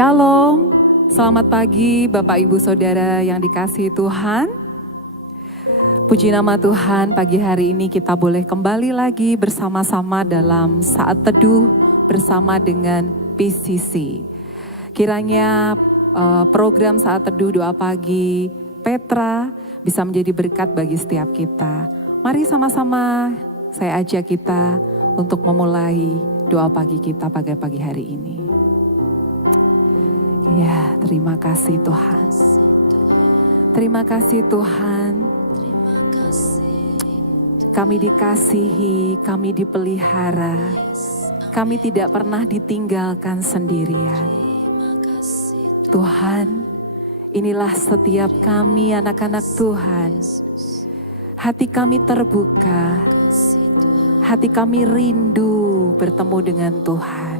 Shalom, selamat pagi Bapak Ibu Saudara yang dikasihi Tuhan. Puji nama Tuhan, pagi hari ini kita boleh kembali lagi bersama-sama dalam saat teduh bersama dengan PCC. Kiranya program saat teduh doa pagi Petra bisa menjadi berkat bagi setiap kita. Mari sama-sama saya ajak kita untuk memulai doa pagi kita pada pagi hari ini. Ya, terima kasih Tuhan. Terima kasih Tuhan. Kami dikasihi, kami dipelihara. Kami tidak pernah ditinggalkan sendirian. Tuhan, inilah setiap kami anak-anak Tuhan. Hati kami terbuka. Hati kami rindu bertemu dengan Tuhan.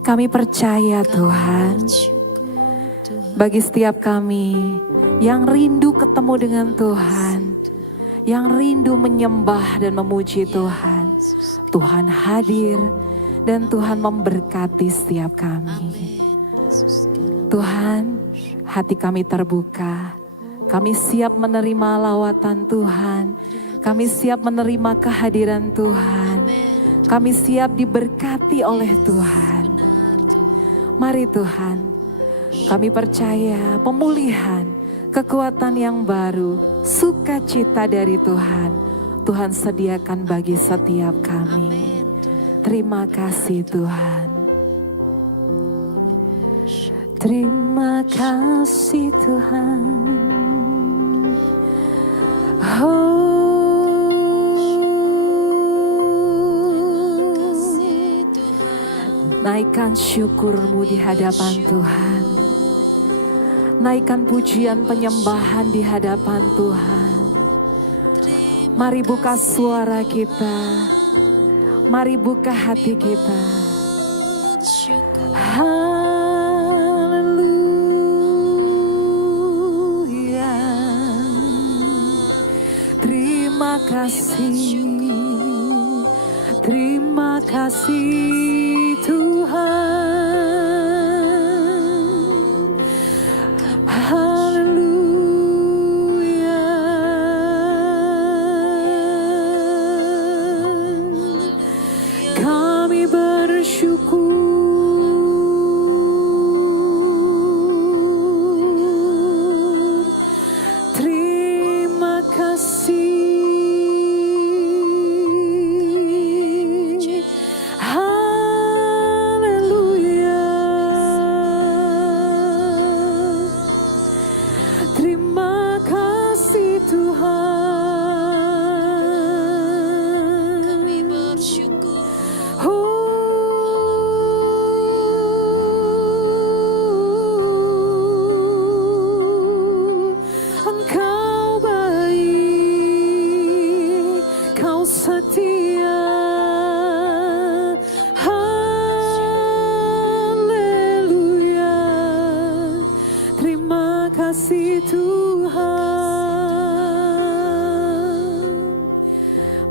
Kami percaya Tuhan, bagi setiap kami yang rindu ketemu dengan Tuhan, yang rindu menyembah dan memuji Tuhan, Tuhan hadir dan Tuhan memberkati setiap kami. Tuhan, hati kami terbuka, kami siap menerima lawatan Tuhan, kami siap menerima kehadiran Tuhan, kami siap diberkati oleh Tuhan. Mari Tuhan, kami percaya pemulihan, kekuatan yang baru, sukacita dari Tuhan, Tuhan sediakan bagi setiap kami. Terima kasih Tuhan. Terima kasih Tuhan. Naikkan syukurmu di hadapan Tuhan. Naikkan pujian penyembahan di hadapan Tuhan. Mari buka suara kita. Mari buka hati kita. Haleluya. Terima kasih. Terima kasih Tuhan, haleluya. Kami bersyukur, terima kasih.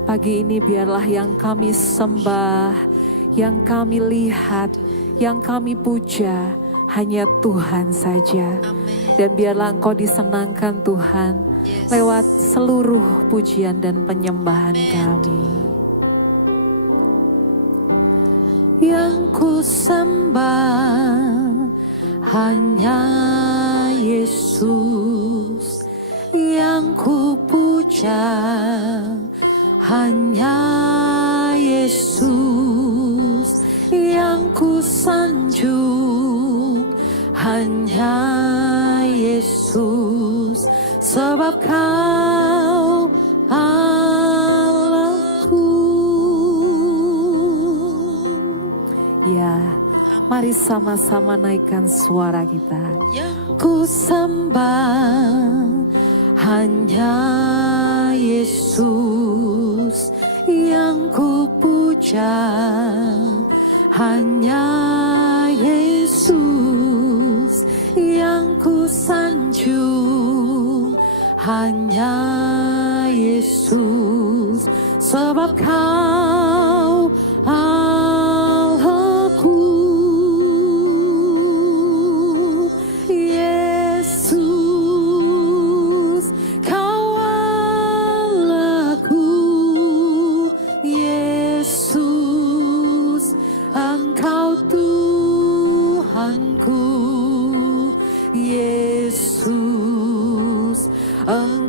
Pagi ini biarlah yang kami sembah, yang kami lihat, yang kami puja hanya Tuhan saja. Dan biarlah Engkau disenangkan Tuhan lewat seluruh pujian dan penyembahan kami. Yang ku sembah hanya Yesus, yang ku puja hanya Yesus, yang ku sanjung hanya Yesus, sebab Kau Allahku. Ya, mari sama-sama naikkan suara kita. Ku sembah hanya Yesus, yang ku puja hanya Yesus, yang ku sanjung hanya Yesus, sebab Kau Allahku.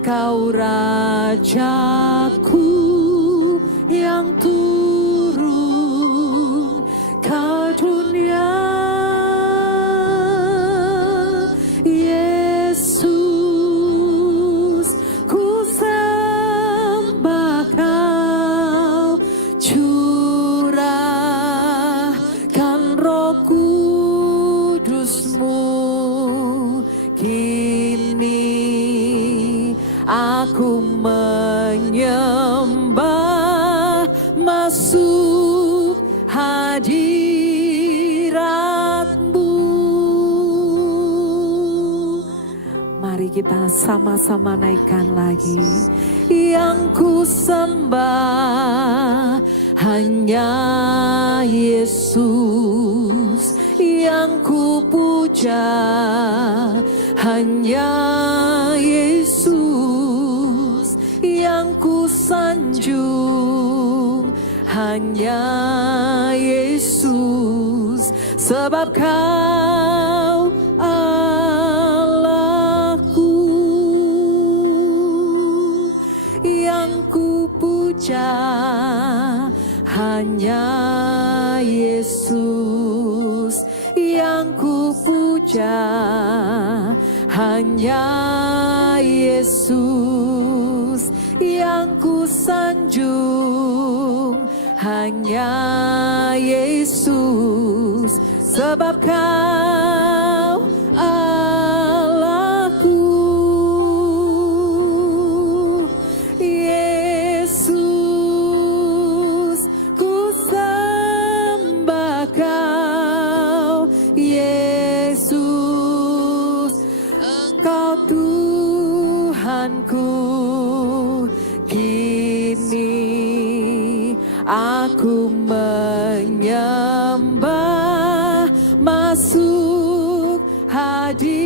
Engkau Rajaku yang turun ke dunia. Yesus, ku sembah Kau, curahkan Roh Kudus-Mu. Kini aku menyembah, masuk hadirat-Mu. Mari kita sama-sama naikkan lagi. Yang ku sembah hanya Yesus, yang ku puja hanya Yesus, yang ku sanjung hanya Yesus, sebab Kau Allahku. Yang ku puja hanya Yesus, yang ku puja hanya Yesus, yang ku sanjung hanya Yesus, sebab Kau Allahku. Yesus, ku sembah Kau. Yesus, Engkau Tuhanku. Kini aku menyembah, masuk hadirat-Mu.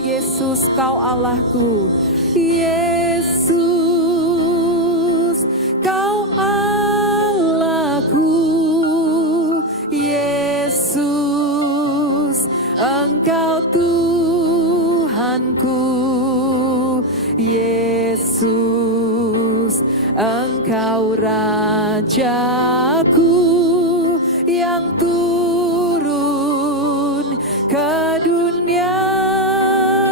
Yesus, Kau Allahku. Yesus, Kau Allahku. Yesus, Engkau Tuhanku. Yesus, Engkau Rajaku yang turun ke dunia.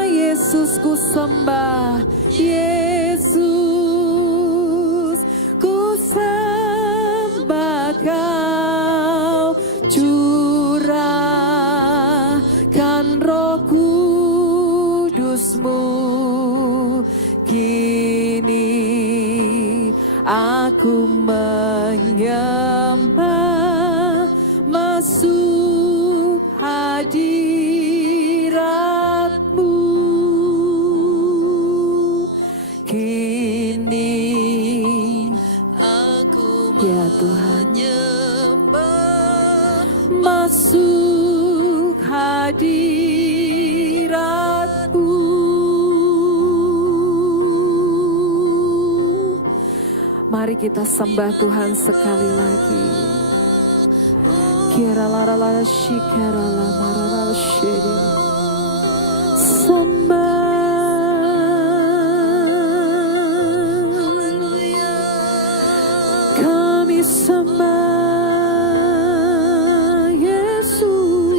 Yesus, ku sembah. Yesus, ku sembah Kau, curahkan Roh Kudus-Mu. Kini aku menyembah, masuk hadirat-Mu. Kini aku menyembah, masuk hadirat-Mu. Mari kita sembah Tuhan sekali lagi. Kira lara lara shikara la mara lara shiri. Sembah. Kami sembah Yesus.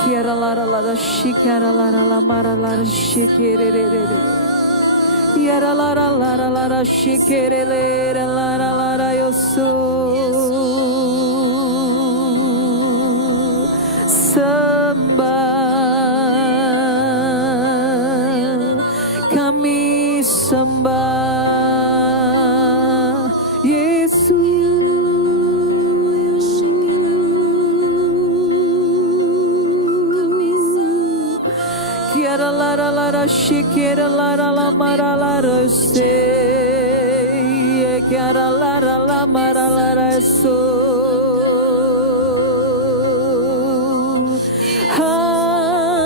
Kira lara lara shikara lara la mara lara shikere. Yara lara lara lara shikere lera lara lara yoso. Sembah, kami sembah Yesus. Kiara lara lara shikere lara la mara lara se. Kiara lara la mara lara so.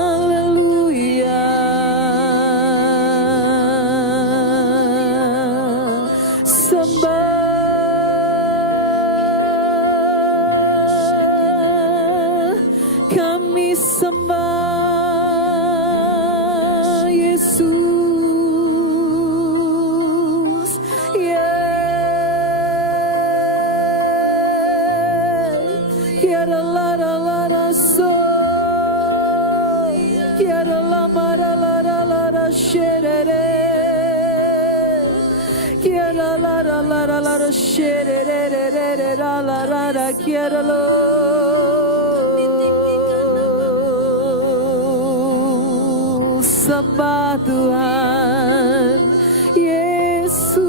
Haleluya. Sembah, kami sembah Yesus. Kiara lara lara so, kiara lamara lara lara sherere, kiara lara lara lara sherere lara lara kiara lo. Sembah Tuhan Yesus.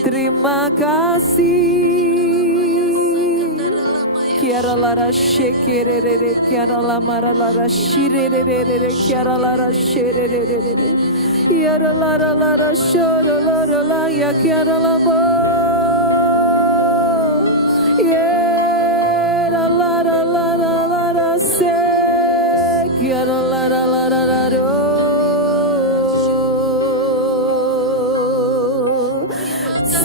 Terima kasih. Kiara lara shekerere, kiara lamara lara shirere, kiara lara sherere, kiara lara lara shoro lara la ya kiara lamo. Kiara lara lara lara se, kiara lara lara lara.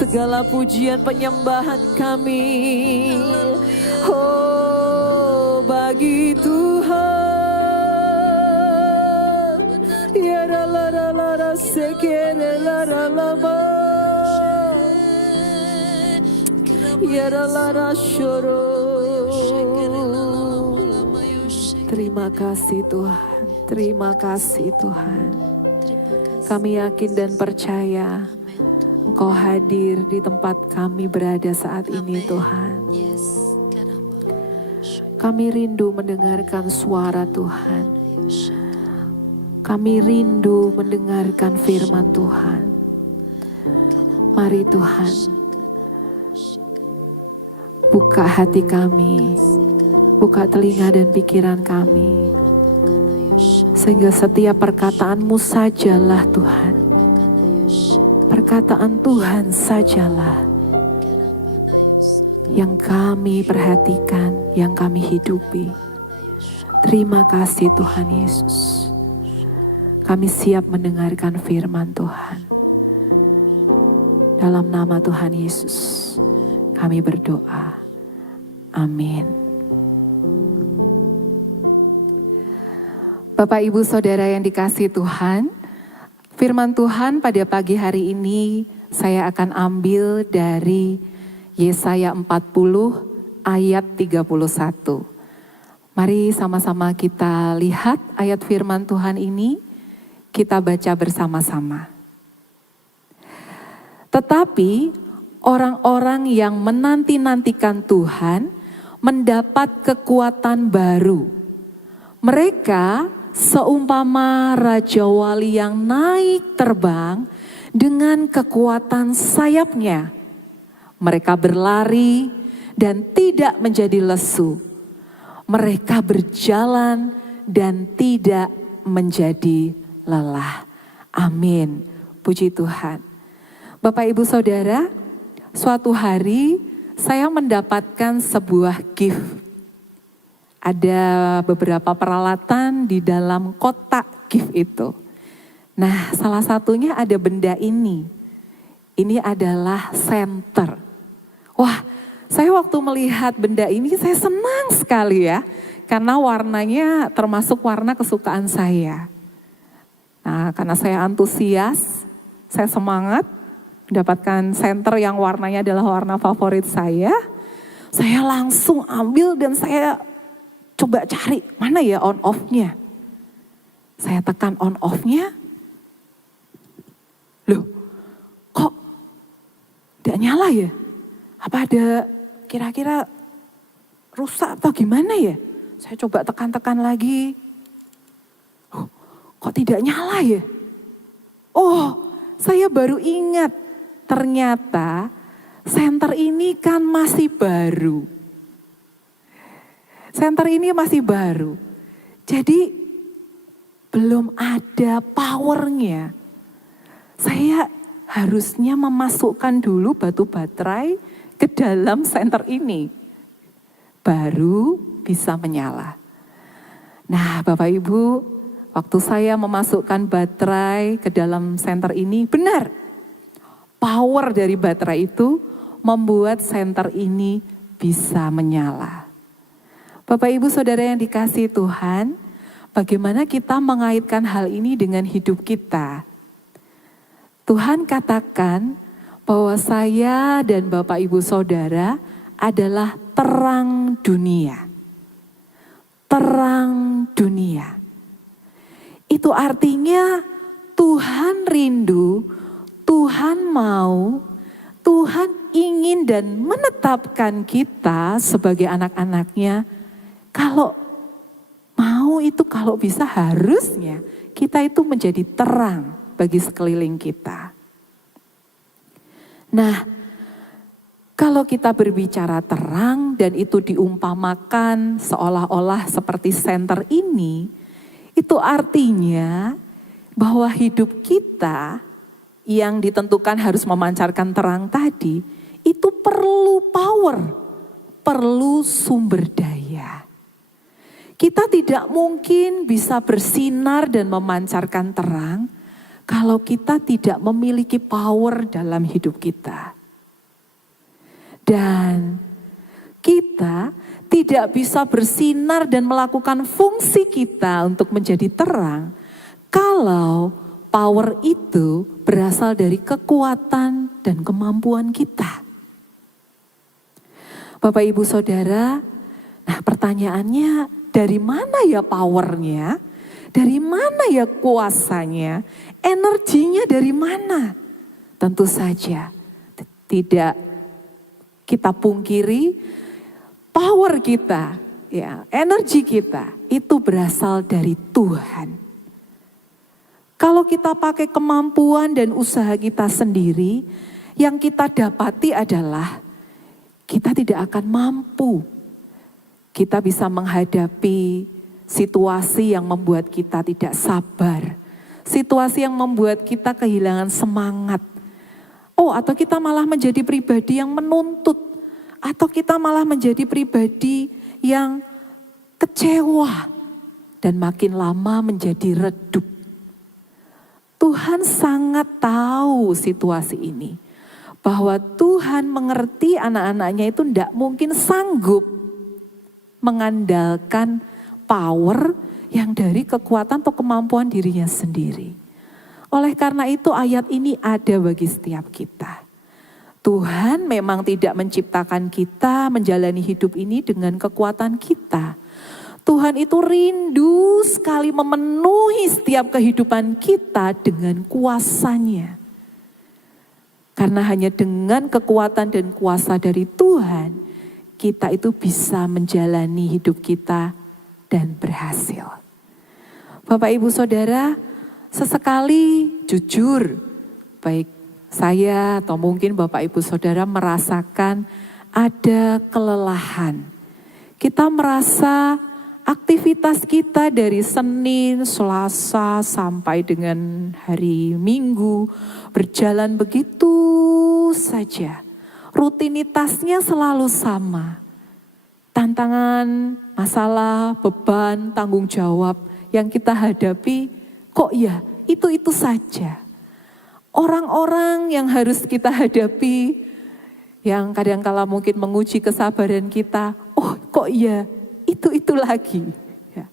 Segala pujian penyembahan kami, oh bagi Tuhan. Ya la la la sekere la lama, ya la shoro. Terima kasih Tuhan, terima kasih Tuhan. Kami yakin dan percaya Engkau hadir di tempat kami berada saat ini Tuhan. Kami rindu mendengarkan suara Tuhan. Kami rindu mendengarkan firman Tuhan. Mari Tuhan, buka hati kami, buka telinga dan pikiran kami, sehingga setiap perkataan-Mu sajalah Tuhan. Perkataan Tuhan sajalah yang kami perhatikan, yang kami hidupi. Terima kasih Tuhan Yesus. Kami siap mendengarkan firman Tuhan. Dalam nama Tuhan Yesus, kami berdoa. Amin. Bapak Ibu Saudara yang dikasihi Tuhan, firman Tuhan pada pagi hari ini saya akan ambil dari Yesaya 40 ayat 31. Mari sama-sama kita lihat ayat firman Tuhan ini, kita baca bersama-sama. Tetapi orang-orang yang menanti-nantikan Tuhan mendapat kekuatan baru. Mereka seumpama Raja Wali yang naik terbang dengan kekuatan sayapnya. Mereka berlari dan tidak menjadi lesu. Mereka berjalan dan tidak menjadi lelah. Amin. Puji Tuhan. Bapak Ibu Saudara, suatu hari saya mendapatkan sebuah gift. Ada beberapa peralatan di dalam kotak gift itu. Nah, salah satunya ada benda ini. Ini adalah senter. Wah, saya waktu melihat benda ini saya senang sekali ya. Karena warnanya termasuk warna kesukaan saya. Nah, karena saya antusias, saya semangat mendapatkan senter yang warnanya adalah warna favorit saya. Saya langsung ambil dan saya coba cari mana ya on off-nya. Saya tekan on off-nya. Loh, kok tidak nyala ya? Apa ada kira-kira rusak atau gimana ya? Saya coba tekan-tekan lagi. Oh, kok tidak nyala ya? Oh, saya baru ingat. Ternyata senter ini kan masih baru. Senter ini masih baru, jadi belum ada powernya. Saya harusnya memasukkan dulu batu baterai ke dalam senter ini, baru bisa menyala. Nah Bapak Ibu, waktu saya memasukkan baterai ke dalam senter ini, benar, power dari baterai itu membuat senter ini bisa menyala. Bapak Ibu Saudara yang dikasihi Tuhan, bagaimana kita mengaitkan hal ini dengan hidup kita? Tuhan katakan bahwa saya dan Bapak Ibu Saudara adalah terang dunia. Terang dunia. Itu artinya Tuhan rindu, Tuhan mau, Tuhan ingin dan menetapkan kita sebagai anak-anaknya. Kalau mau itu, kalau bisa harusnya kita itu menjadi terang bagi sekeliling kita. Nah, kalau kita berbicara terang dan itu diumpamakan seolah-olah seperti senter ini, itu artinya bahwa hidup kita yang ditentukan harus memancarkan terang tadi, itu perlu power, perlu sumber daya. Kita tidak mungkin bisa bersinar dan memancarkan terang kalau kita tidak memiliki power dalam hidup kita. Dan kita tidak bisa bersinar dan melakukan fungsi kita untuk menjadi terang kalau power itu berasal dari kekuatan dan kemampuan kita. Bapak Ibu Saudara, nah pertanyaannya, dari mana ya powernya? Dari mana ya kuasanya? Energinya dari mana? Tentu saja tidak kita pungkiri, power kita, ya, energi kita itu berasal dari Tuhan. Kalau kita pakai kemampuan dan usaha kita sendiri, yang kita dapati adalah kita tidak akan mampu. Kita bisa menghadapi situasi yang membuat kita tidak sabar. Situasi yang membuat kita kehilangan semangat. Oh, atau kita malah menjadi pribadi yang menuntut. Atau kita malah menjadi pribadi yang kecewa. Dan makin lama menjadi redup. Tuhan sangat tahu situasi ini. Bahwa Tuhan mengerti anak-anaknya itu tidak mungkin sanggup mengandalkan power yang dari kekuatan atau kemampuan dirinya sendiri. Oleh karena itu ayat ini ada bagi setiap kita. Tuhan memang tidak menciptakan kita menjalani hidup ini dengan kekuatan kita. Tuhan itu rindu sekali memenuhi setiap kehidupan kita dengan kuasanya. Karena hanya dengan kekuatan dan kuasa dari Tuhan, kita itu bisa menjalani hidup kita dan berhasil. Bapak Ibu Saudara, sesekali jujur, baik saya atau mungkin Bapak Ibu Saudara merasakan ada kelelahan. Kita merasa aktivitas kita dari Senin, Selasa sampai dengan hari Minggu berjalan begitu saja. Rutinitasnya selalu sama. Tantangan, masalah, beban, tanggung jawab yang kita hadapi kok ya itu saja. Orang-orang yang harus kita hadapi yang kadang-kala mungkin menguji kesabaran kita, oh kok ya itu lagi. Ya.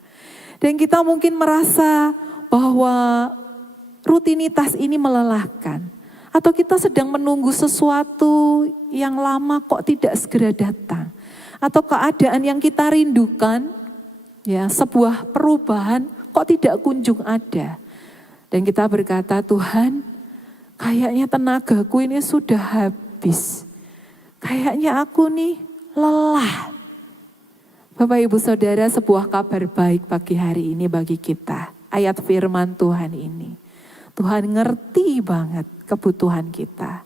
Dan kita mungkin merasa bahwa rutinitas ini melelahkan. Atau kita sedang menunggu sesuatu yang lama kok tidak segera datang. Atau keadaan yang kita rindukan, ya sebuah perubahan kok tidak kunjung ada. Dan kita berkata, Tuhan kayaknya tenagaku ini sudah habis. Kayaknya aku nih lelah. Bapak Ibu Saudara, sebuah kabar baik pagi hari ini bagi kita. Ayat firman Tuhan ini. Tuhan ngerti banget kebutuhan kita.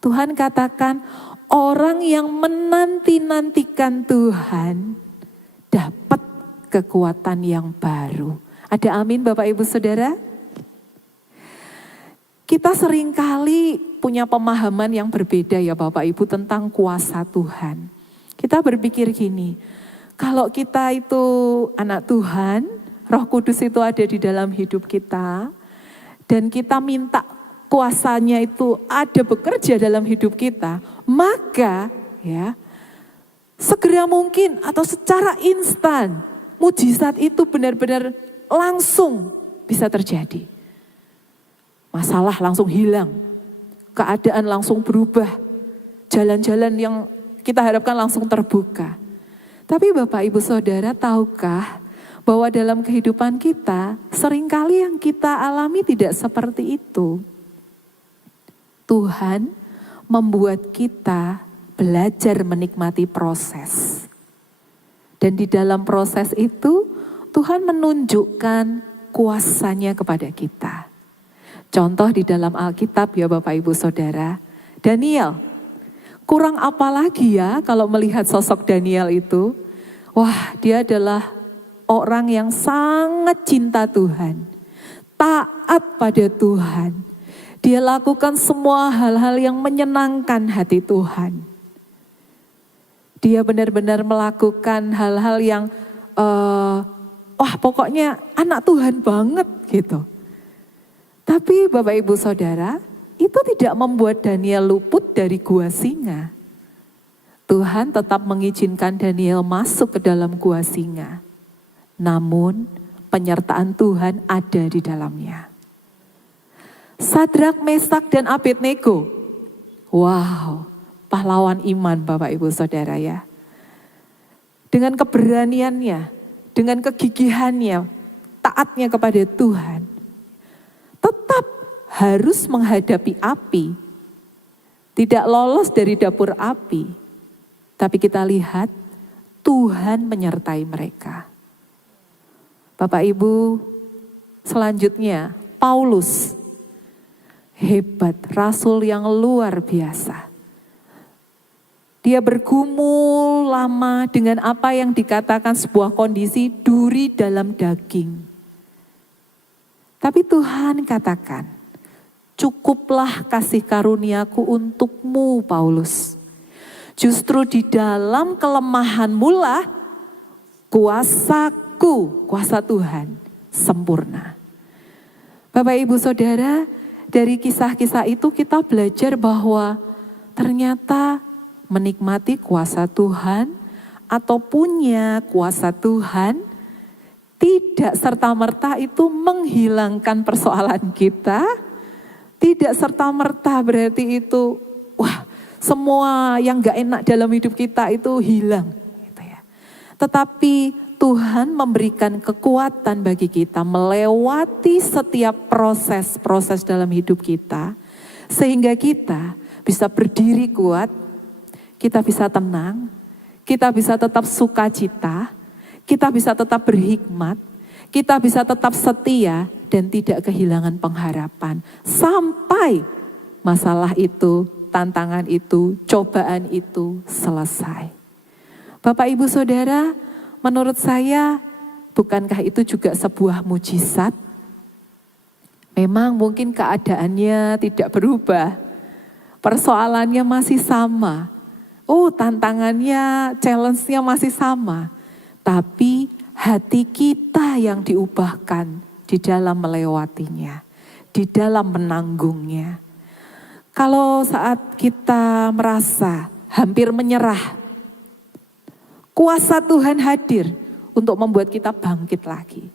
Tuhan katakan orang yang menanti-nantikan Tuhan dapat kekuatan yang baru. Ada amin Bapak Ibu Saudara? Kita seringkali punya pemahaman yang berbeda ya Bapak Ibu tentang kuasa Tuhan. Kita berpikir gini, kalau kita itu anak Tuhan, Roh Kudus itu ada di dalam hidup kita, dan kita minta kuasanya itu ada bekerja dalam hidup kita, maka ya segera mungkin atau secara instan mujizat itu benar-benar langsung bisa terjadi. Masalah langsung hilang, keadaan langsung berubah, jalan-jalan yang kita harapkan langsung terbuka. Tapi Bapak Ibu Saudara, tahukah bahwa dalam kehidupan kita seringkali yang kita alami tidak seperti itu. Tuhan membuat kita belajar menikmati proses. Dan di dalam proses itu Tuhan menunjukkan kuasanya kepada kita. Contoh di dalam Alkitab ya Bapak Ibu Saudara, Daniel. Kurang apa lagi ya kalau melihat sosok Daniel itu? Wah, dia adalah orang yang sangat cinta Tuhan, taat pada Tuhan. Dia lakukan semua hal-hal yang menyenangkan hati Tuhan. Dia benar-benar melakukan hal-hal yang pokoknya anak Tuhan banget gitu. Tapi Bapak Ibu Saudara, itu tidak membuat Daniel luput dari gua singa. Tuhan tetap mengizinkan Daniel masuk ke dalam gua singa. Namun penyertaan Tuhan ada di dalamnya. Sadrak, Mesak, dan Abednego. Wow, pahlawan iman Bapak Ibu Saudara ya. Dengan keberaniannya, dengan kegigihannya, taatnya kepada Tuhan. Tetap harus menghadapi api. Tidak lolos dari dapur api. Tapi kita lihat Tuhan menyertai mereka. Bapak Ibu, selanjutnya Paulus. Hebat, rasul yang luar biasa. Dia bergumul lama dengan apa yang dikatakan sebuah kondisi duri dalam daging. Tapi Tuhan katakan, cukuplah kasih karuniaku untukmu Paulus. Justru di dalam kelemahanmu lah kuasaku, kuasa Tuhan sempurna. Bapak Ibu Saudara, dari kisah-kisah itu kita belajar bahwa ternyata menikmati kuasa Tuhan atau punya kuasa Tuhan tidak serta-merta itu menghilangkan persoalan kita. Tidak serta-merta berarti itu, semua yang gak enak dalam hidup kita itu hilang. Gitu ya. Tetapi Tuhan memberikan kekuatan bagi kita melewati setiap proses-proses dalam hidup kita. Sehingga kita bisa berdiri kuat, kita bisa tenang, kita bisa tetap sukacita, kita bisa tetap berhikmat, kita bisa tetap setia dan tidak kehilangan pengharapan. Sampai masalah itu, tantangan itu, cobaan itu selesai. Bapak Ibu Saudara, menurut saya bukankah itu juga sebuah mujizat? Memang mungkin keadaannya tidak berubah, persoalannya masih sama. Tantangannya, challenge-nya masih sama. Tapi hati kita yang diubahkan di dalam melewatinya, di dalam menanggungnya. Kalau saat kita merasa hampir menyerah, kuasa Tuhan hadir untuk membuat kita bangkit lagi.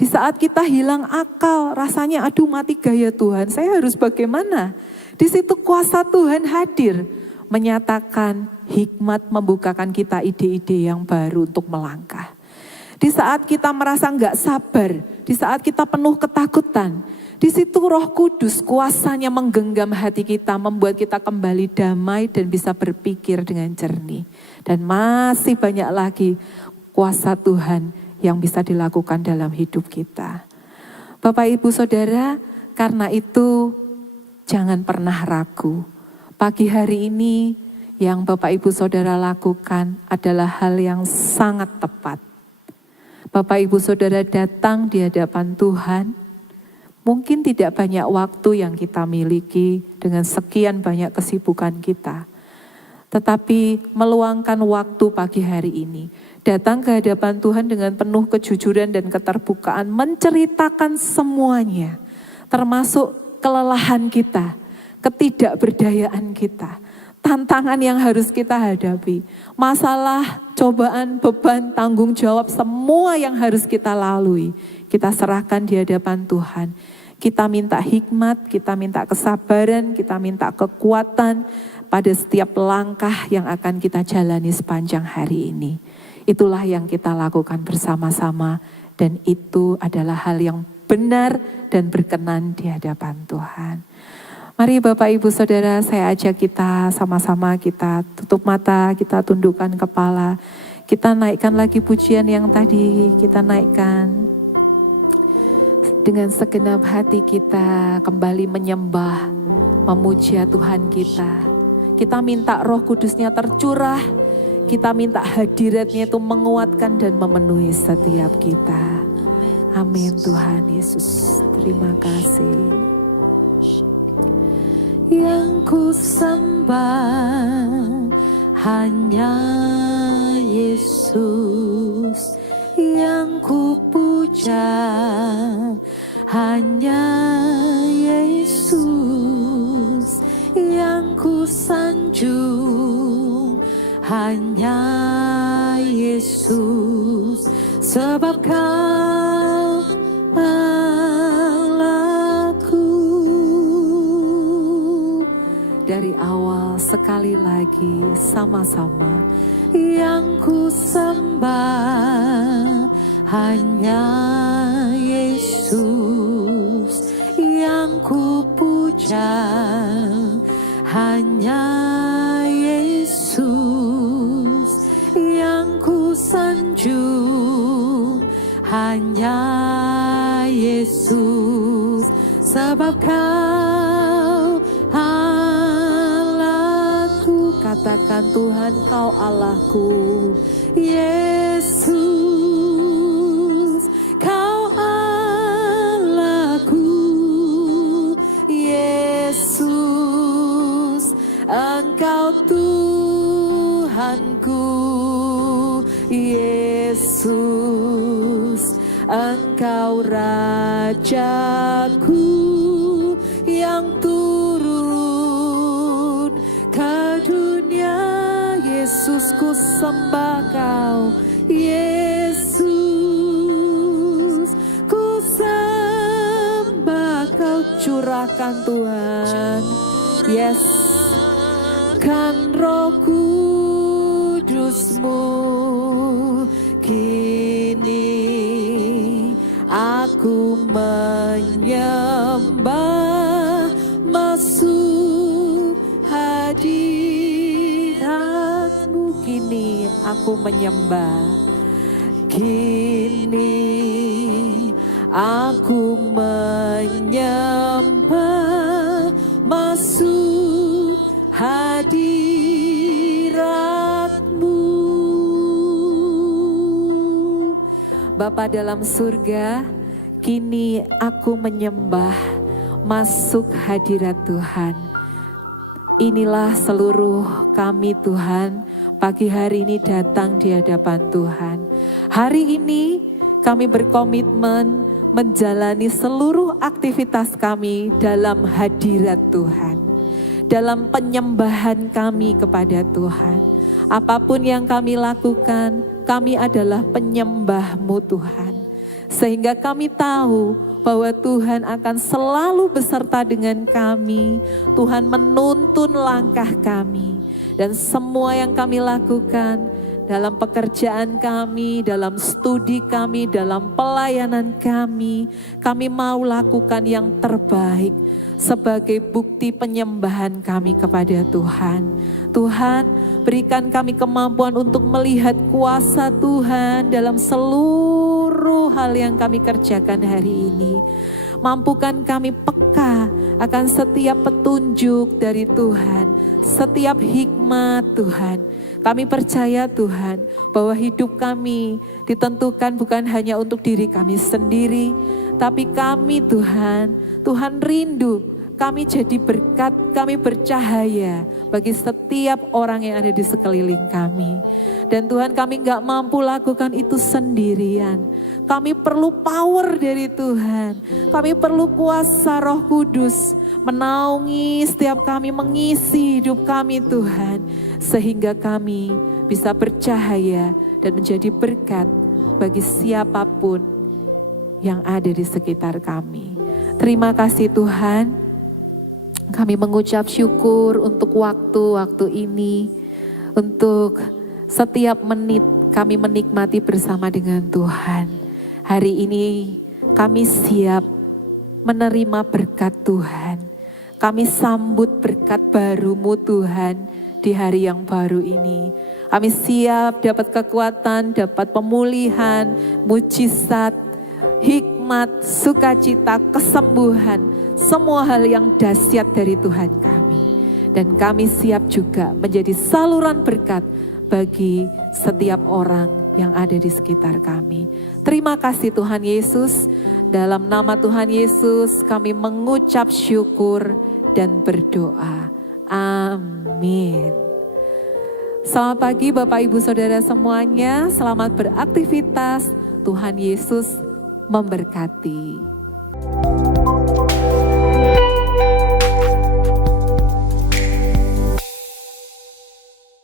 Di saat kita hilang akal, rasanya aduh mati gaya Tuhan, saya harus bagaimana? Di situ kuasa Tuhan hadir, menyatakan hikmat, membukakan kita ide-ide yang baru untuk melangkah. Di saat kita merasa enggak sabar, di saat kita penuh ketakutan, di situ Roh Kudus kuasanya menggenggam hati kita, membuat kita kembali damai dan bisa berpikir dengan jernih. Dan masih banyak lagi kuasa Tuhan yang bisa dilakukan dalam hidup kita. Bapak Ibu Saudara, karena itu jangan pernah ragu. Pagi hari ini yang Bapak Ibu Saudara lakukan adalah hal yang sangat tepat. Bapak Ibu Saudara datang di hadapan Tuhan, mungkin tidak banyak waktu yang kita miliki dengan sekian banyak kesibukan kita. Tetapi meluangkan waktu pagi hari ini, datang ke hadapan Tuhan dengan penuh kejujuran dan keterbukaan, menceritakan semuanya. Termasuk kelelahan kita, ketidakberdayaan kita, tantangan yang harus kita hadapi, masalah, cobaan, beban, tanggung jawab, semua yang harus kita lalui, kita serahkan di hadapan Tuhan. Kita minta hikmat, kita minta kesabaran, kita minta kekuatan pada setiap langkah yang akan kita jalani sepanjang hari ini. Itulah yang kita lakukan bersama-sama, dan itu adalah hal yang benar dan berkenan di hadapan Tuhan. Mari Bapak Ibu Saudara, saya ajak kita sama-sama kita tutup mata, kita tundukkan kepala, kita naikkan lagi pujian yang tadi kita naikkan. Dengan segenap hati kita kembali menyembah, memuja Tuhan kita. Kita minta Roh Kudusnya tercurah, kita minta hadiratnya itu menguatkan dan memenuhi setiap kita. Amin Tuhan Yesus, terima kasih. Yang ku sembah hanya Yesus, yang ku puja hanya Yesus, yang ku sanjung hanya Yesus, sebab Kau Allahku. Dari awal sekali lagi sama-sama, yang ku sembah hanya Yesus, yang ku puja hanya Yesus, yang ku sanjung hanya Yesus, sebab Kau Allahku. Katakan Tuhan, Kau Allahku. Yesus, Kau Allahku. Yesus, Engkau Tuhanku. Yesus, Engkau Rajaku yang turun ke dunia. Yesus, ku sembah Kau. Yesus, ku sembah Kau. Curahkan Tuhan. Yes, kan Roh Kudus-Mu kini aku menyembah, masuk hadirat-Mu. Kini aku menyembah, kini aku menyembah, masuk hadirat-Mu. Bapa dalam surga, kini aku menyembah, masuk hadirat Tuhan. Inilah seluruh kami Tuhan, pagi hari ini datang di hadapan Tuhan. Hari ini kami berkomitmen menjalani seluruh aktivitas kami dalam hadirat Tuhan, dalam penyembahan kami kepada Tuhan. Apapun yang kami lakukan, kami adalah penyembah-Mu Tuhan. Sehingga kami tahu bahwa Tuhan akan selalu beserta dengan kami. Tuhan menuntun langkah kami. Dan semua yang kami lakukan dalam pekerjaan kami, dalam studi kami, dalam pelayanan kami mau lakukan yang terbaik sebagai bukti penyembahan kami kepada Tuhan. Tuhan, berikan kami kemampuan untuk melihat kuasa Tuhan dalam seluruh hal yang kami kerjakan hari ini. Mampukan kami peka akan setiap petunjuk dari Tuhan, setiap hikmat Tuhan. Kami percaya Tuhan bahwa hidup kami ditentukan bukan hanya untuk diri kami sendiri, tapi kami Tuhan rindu kami jadi berkat, kami bercahaya bagi setiap orang yang ada di sekeliling kami. Dan Tuhan, kami gak mampu lakukan itu sendirian. Kami perlu power dari Tuhan. Kami perlu kuasa Roh Kudus menaungi setiap kami, mengisi hidup kami Tuhan. Sehingga kami bisa bercahaya dan menjadi berkat bagi siapapun yang ada di sekitar kami. Terima kasih Tuhan. Kami mengucap syukur untuk waktu-waktu ini, untuk setiap menit kami menikmati bersama dengan Tuhan. Hari ini kami siap menerima berkat Tuhan. Kami sambut berkat baru-Mu Tuhan di hari yang baru ini. Kami siap dapat kekuatan, dapat pemulihan, mujizat, hikmat, sukacita, kesembuhan. Semua hal yang dahsyat dari Tuhan kami. Dan kami siap juga menjadi saluran berkat bagi setiap orang yang ada di sekitar kami. Terima kasih Tuhan Yesus. Dalam nama Tuhan Yesus kami mengucap syukur dan berdoa. Amin. Selamat pagi Bapak Ibu Saudara semuanya. Selamat beraktivitas. Tuhan Yesus memberkati.